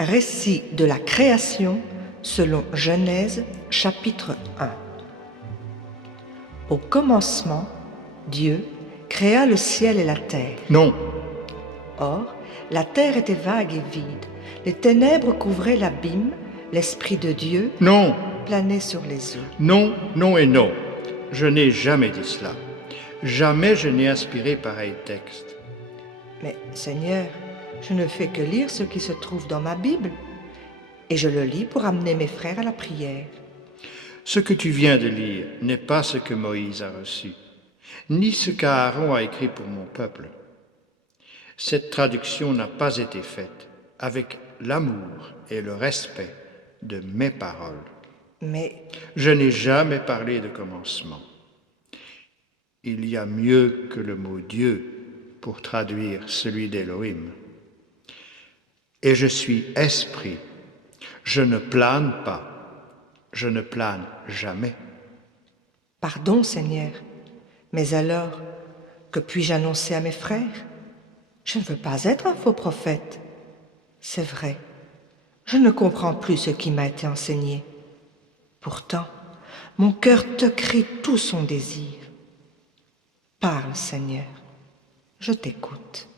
Récit de la création selon Genèse chapitre 1. Au commencement, Dieu créa le ciel et la terre. Non, Or, la terre était vague et vide, les ténèbres couvraient l'abîme, l'Esprit de Dieu non, planait sur les eaux. non, non et non. Je n'ai jamais dit cela. Jamais je n'ai inspiré pareil texte. Mais Seigneur, je ne fais que lire ce qui se trouve dans ma Bible, et je le lis pour amener mes frères à la prière. Ce que tu viens de lire n'est pas ce que Moïse a reçu, ni ce qu'Aaron a écrit pour mon peuple. Cette traduction n'a pas été faite avec l'amour et le respect de mes paroles. Mais Je n'ai jamais parlé de commencement. Il y a mieux que le mot Dieu pour traduire celui d'Élohim. Et je suis esprit. Je ne plane pas. Je ne plane jamais. pardon Seigneur, mais alors, que puis-je annoncer à mes frères? Je ne veux pas être un faux prophète. C'est vrai, je ne comprends plus ce qui m'a été enseigné. Pourtant, mon cœur te crie tout son désir. Parle, Seigneur, je t'écoute.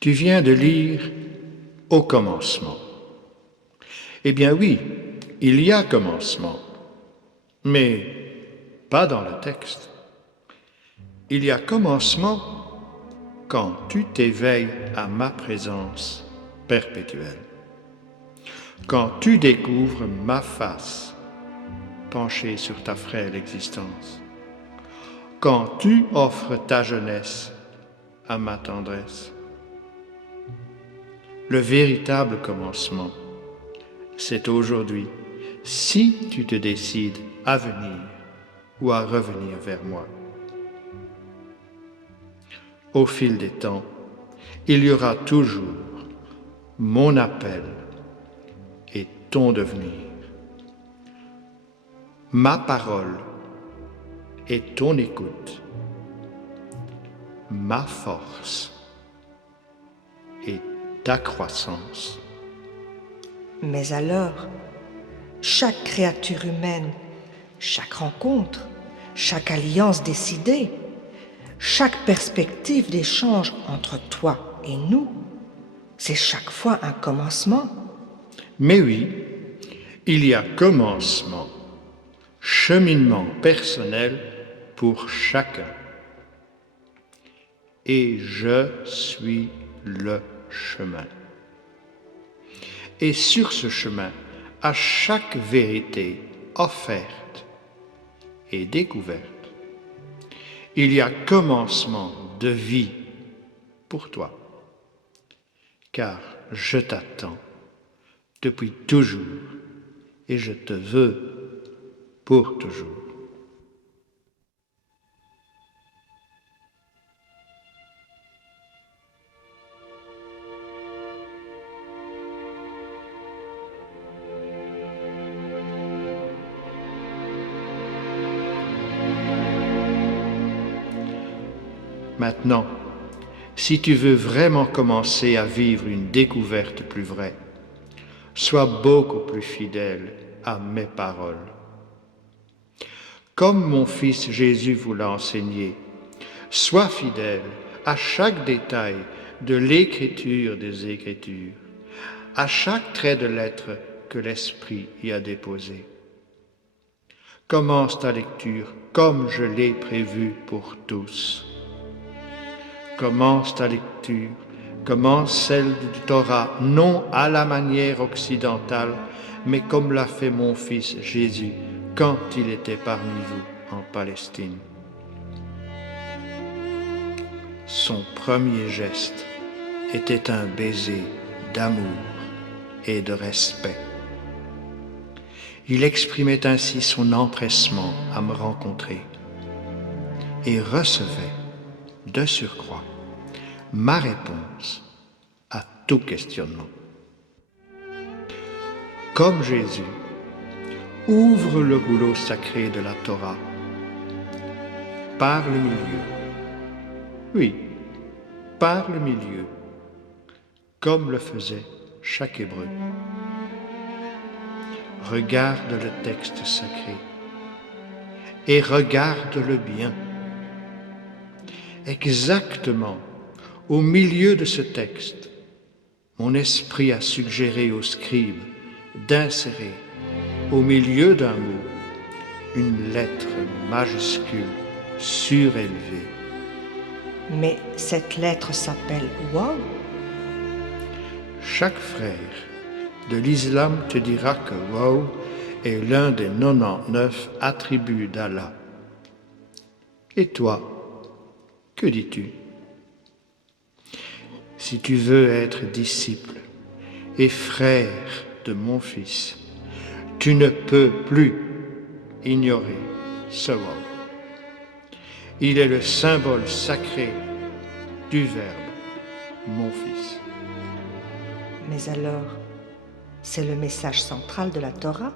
Tu viens de lire au commencement. Eh bien oui, il y a commencement, mais pas dans le texte. Il y a commencement quand tu t'éveilles à ma présence perpétuelle. Quand tu découvres ma face penchée sur ta frêle existence. Quand tu offres ta jeunesse à ma tendresse. Le véritable commencement, c'est aujourd'hui, si tu te décides à venir ou à revenir vers moi. Au fil des temps, il y aura toujours mon appel et ton devenir, ma parole et ton écoute, ma force et ta croissance. Mais alors, chaque créature humaine, chaque rencontre, chaque alliance décidée, chaque perspective d'échange entre toi et nous, c'est chaque fois un commencement. Mais oui, il y a commencement, cheminement personnel pour chacun. Et je suis le chemin. Et sur ce chemin, à chaque vérité offerte et découverte, il y a commencement de vie pour toi. Car je t'attends depuis toujours et je te veux pour toujours. Maintenant, si tu veux vraiment commencer à vivre une découverte plus vraie, sois beaucoup plus fidèle à mes paroles. Comme mon Fils Jésus vous l'a enseigné, sois fidèle à chaque détail de l'écriture des Écritures, à chaque trait de lettre que l'Esprit y a déposé. Commence ta lecture comme je l'ai prévu pour tous. Commence ta lecture, commence celle du Torah, non à la manière occidentale, mais comme l'a fait mon Fils Jésus quand il était parmi vous en Palestine. Son premier geste était un baiser d'amour et de respect. Il exprimait ainsi son empressement à me rencontrer et recevait, de surcroît, ma réponse à tout questionnement. Comme Jésus, ouvre le rouleau sacré de la Torah par le milieu. Oui, par le milieu, comme le faisait chaque Hébreu. Regarde le texte sacré et regarde-le bien. Exactement au milieu de ce texte, mon esprit a suggéré aux scribes d'insérer au milieu d'un mot une lettre majuscule surélevée. Mais cette lettre s'appelle Waw. Chaque frère de l'islam te dira que Waw est l'un des 99 attributs d'Allah. Et toi, que dis-tu? Si tu veux être disciple et frère de mon fils, tu ne peux plus ignorer ce Waw. Il est le symbole sacré du verbe mon fils. Mais alors, c'est le message central de la Torah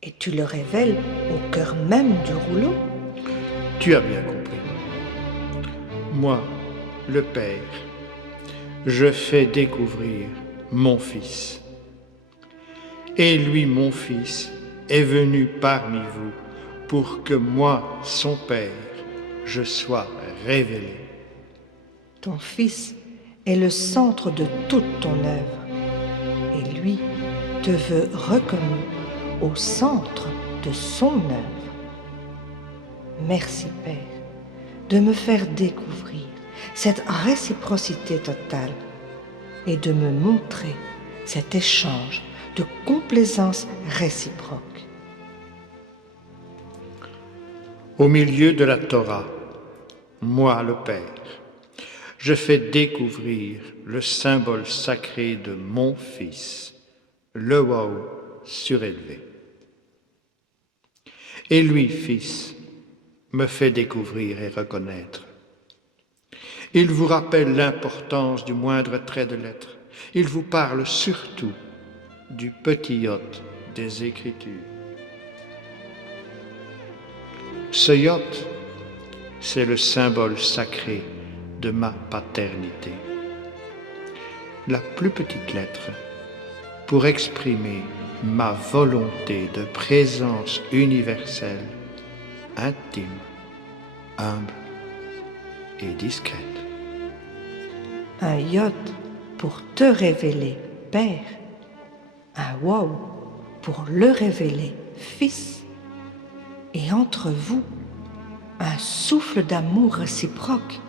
et tu le révèles au cœur même du rouleau. Tu as bien compris. Moi, le Père, je fais découvrir mon Fils. Et lui, mon Fils, est venu parmi vous pour que moi, son Père, je sois révélé. Ton Fils est le centre de toute ton œuvre et lui te veut reconnu au centre de son œuvre. Merci Père de me faire découvrir cette réciprocité totale et de me montrer cet échange de complaisance réciproque. Au milieu de la Torah, moi le Père, je fais découvrir le symbole sacré de mon Fils, le Waw surélevé. Et lui, Fils, me fait découvrir et reconnaître. Il vous rappelle l'importance du moindre trait de lettre. Il vous parle surtout du petit yacht des Écritures. Ce yacht, c'est le symbole sacré de ma paternité. La plus petite lettre pour exprimer ma volonté de présence universelle, intime, humble et discrète. Un yod pour te révéler Père, un Waw pour le révéler Fils, et entre vous, un souffle d'amour réciproque.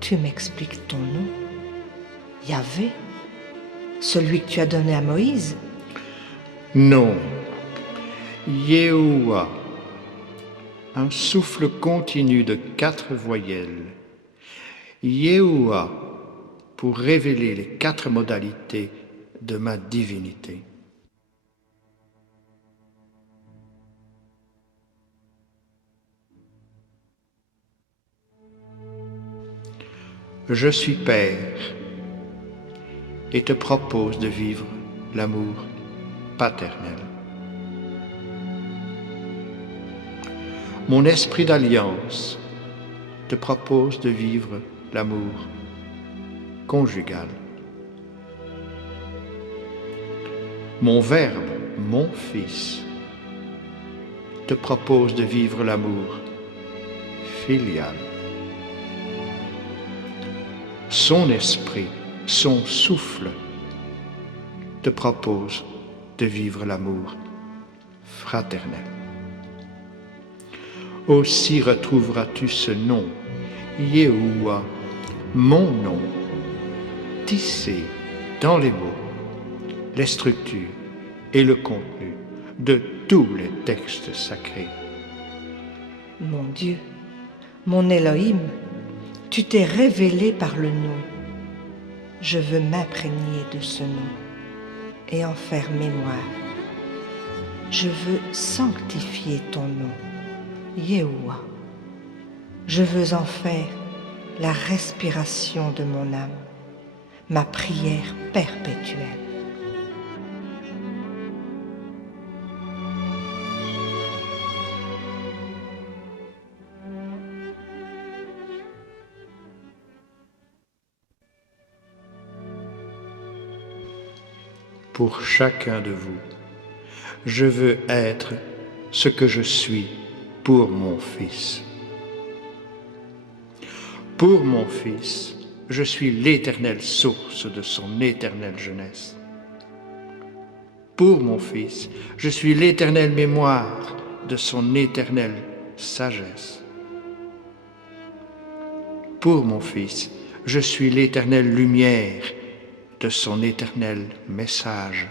Tu m'expliques ton nom, Yahvé, celui que tu as donné à Moïse? Non, Yehoua, un souffle continu de 4 voyelles. Yehoua, pour révéler les 4 modalités de ma divinité. Je suis Père et te propose de vivre l'amour paternel. Mon esprit d'alliance te propose de vivre l'amour conjugal. Mon Verbe, mon Fils, te propose de vivre l'amour filial. Son esprit, son souffle, te propose de vivre l'amour fraternel. Aussi retrouveras-tu ce nom, Yehoua, mon nom, tissé dans les mots, les structures et le contenu de tous les textes sacrés. Mon Dieu, mon Elohim, tu t'es révélé par le nom. Je veux m'imprégner de ce nom et en faire mémoire. Je veux sanctifier ton nom, Yehoua. Je veux en faire la respiration de mon âme, ma prière perpétuelle. pour chacun de vous. Je veux être ce que je suis pour mon Fils. Pour mon Fils, je suis l'éternelle source de son éternelle jeunesse. Pour mon Fils, je suis l'éternelle mémoire de son éternelle sagesse. Pour mon Fils, je suis l'éternelle lumière de son éternel message.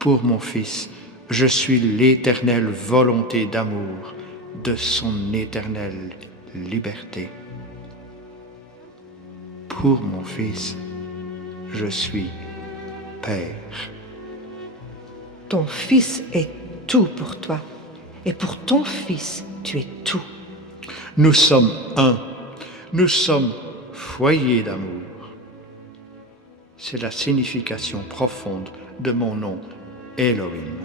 Pour mon Fils, je suis l'éternelle volonté d'amour de son éternelle liberté. Pour mon Fils, je suis Père. Ton Fils est tout pour toi, et pour ton Fils, tu es tout. Nous sommes un, nous sommes foyer d'amour. C'est la signification profonde de mon nom, Elohim.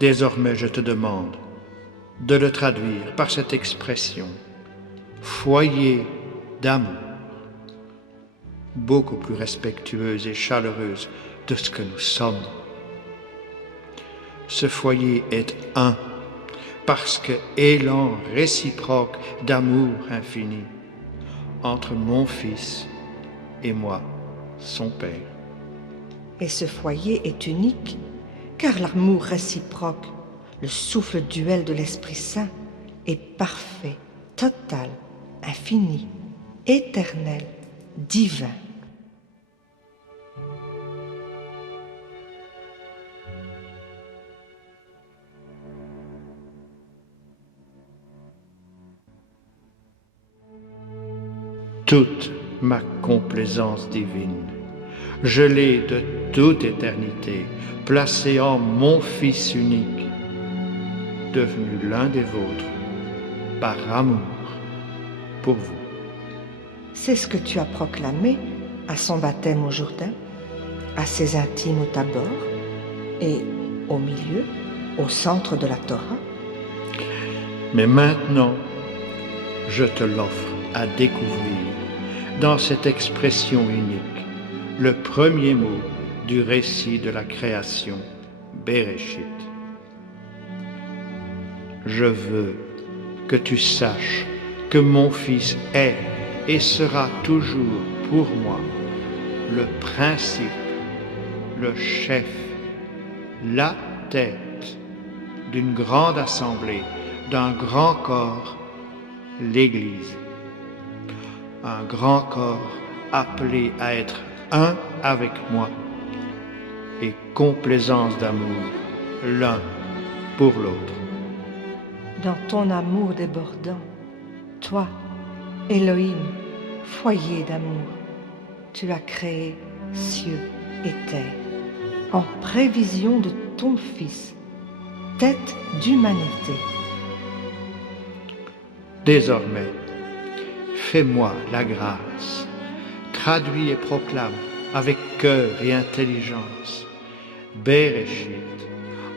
Désormais, je te demande de le traduire par cette expression, foyer d'amour, beaucoup plus respectueuse et chaleureuse de ce que nous sommes. Ce foyer est un, parce que élan réciproque d'amour infini entre mon Fils et moi, son Père. Et ce foyer est unique, car l'amour réciproque, le souffle duel de l'Esprit Saint, est parfait, total, infini, éternel, divin. Toute ma complaisance divine, je l'ai de toute éternité placée en mon Fils unique, devenu l'un des vôtres, par amour pour vous. C'est ce que tu as proclamé à son baptême au Jourdain, à ses intimes au Tabor et au milieu, au centre de la Torah. Mais maintenant, je te l'offre à découvrir dans cette expression unique, le premier mot du récit de la création, Bereshit. Je veux que tu saches que mon Fils est et sera toujours pour moi le principe, le chef, la tête d'une grande assemblée, d'un grand corps, l'Église. Un grand corps appelé à être un avec moi et complaisance d'amour l'un pour l'autre. Dans ton amour débordant, toi, Elohim, foyer d'amour, tu as créé cieux et terre, en prévision de ton Fils, tête d'humanité. Désormais, fais-moi la grâce, traduis et proclame avec cœur et intelligence, Bereshit,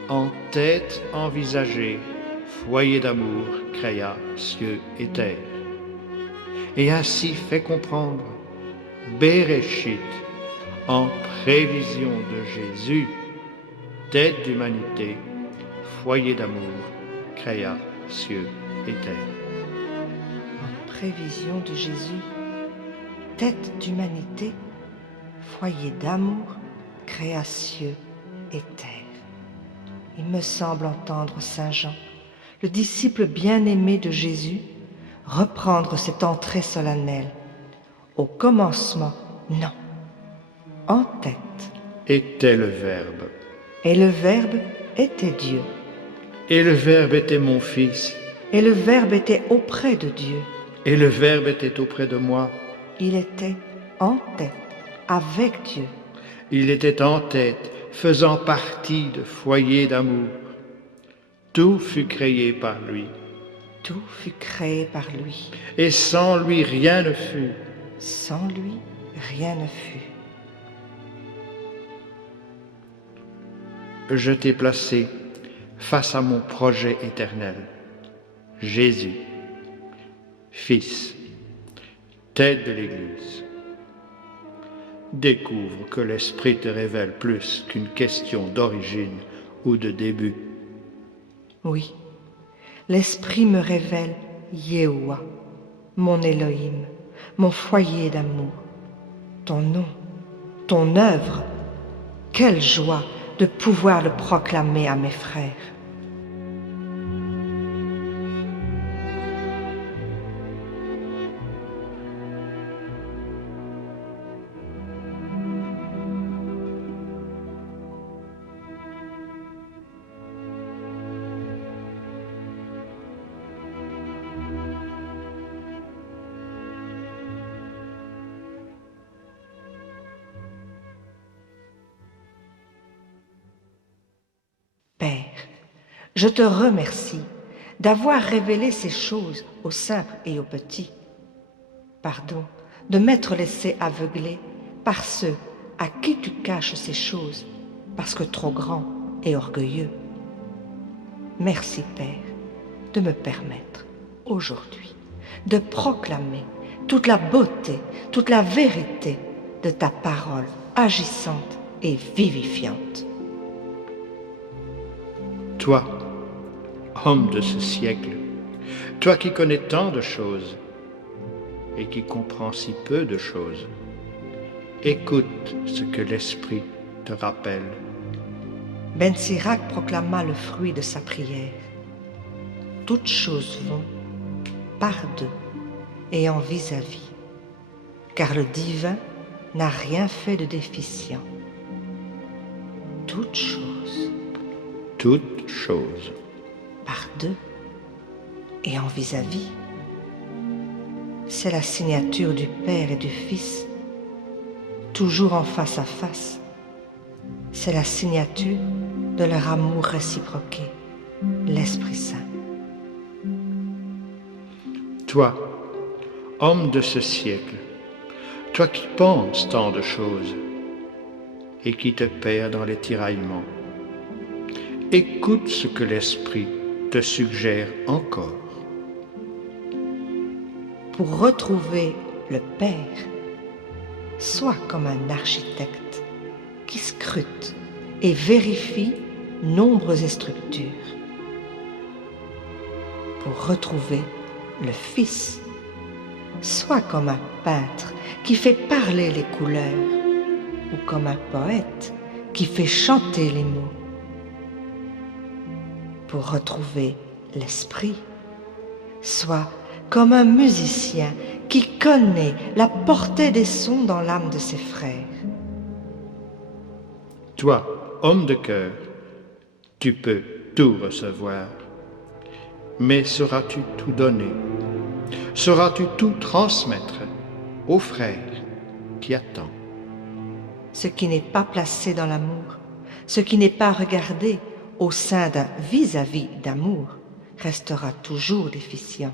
en tête envisagée, foyer d'amour créa cieux et terre. Et ainsi fais comprendre, Bereshit, en prévision de Jésus, tête d'humanité, foyer d'amour créa cieux et terre. Prévision de Jésus, tête d'humanité, foyer d'amour, créa cieux et terre. Il me semble entendre Saint Jean, le disciple bien-aimé de Jésus, reprendre cette entrée solennelle. Au commencement, non. En tête. Était le Verbe. Et le Verbe était Dieu. Et le Verbe était mon Fils. Et le Verbe était auprès de Dieu. Et le Verbe était auprès de moi. Il était en tête, avec Dieu. Il était en tête, faisant partie de foyer d'amour. Tout fut créé par lui. Tout fut créé par lui. Et sans lui, rien ne fut. Sans lui, rien ne fut. Je t'ai placé face à mon projet éternel. Jésus, Fils, tête de l'Église. découvre que l'Esprit te révèle plus qu'une question d'origine ou de début. Oui, l'Esprit me révèle Yehoua, mon Elohim, mon foyer d'amour, ton nom, ton œuvre. Quelle joie de pouvoir le proclamer à mes frères. Père, je te remercie d'avoir révélé ces choses aux simples et aux petits. Pardon de m'être laissé aveugler par ceux à qui tu caches ces choses, parce que trop grands et orgueilleux. Merci, Père, de me permettre aujourd'hui de proclamer toute la beauté, toute la vérité de ta parole agissante et vivifiante. Toi, homme de ce siècle, toi qui connais tant de choses et qui comprends si peu de choses, écoute ce que l'Esprit te rappelle. Ben Sirac proclama le fruit de sa prière. Toutes choses vont par deux et en vis-à-vis, car le divin n'a rien fait de déficient. Toutes choses par deux et en vis-à-vis. C'est la signature du Père et du Fils, toujours en face à face. C'est la signature de leur amour réciproqué, l'Esprit Saint. Toi, homme de ce siècle, toi qui penses tant de choses et qui te perds dans les tiraillements, écoute ce que l'Esprit te suggère encore. Pour retrouver le Père, sois comme un architecte qui scrute et vérifie nombres et structures. Pour retrouver le Fils, sois comme un peintre qui fait parler les couleurs, ou comme un poète qui fait chanter les mots. Pour retrouver l'Esprit, sois comme un musicien qui connaît la portée des sons dans l'âme de ses frères. Toi, homme de cœur, tu peux tout recevoir, mais sauras-tu tout donner? Sauras-tu tout transmettre aux frères qui attendent? Ce qui n'est pas placé dans l'amour, ce qui n'est pas regardé au sein d'un vis-à-vis d'amour, restera toujours déficient.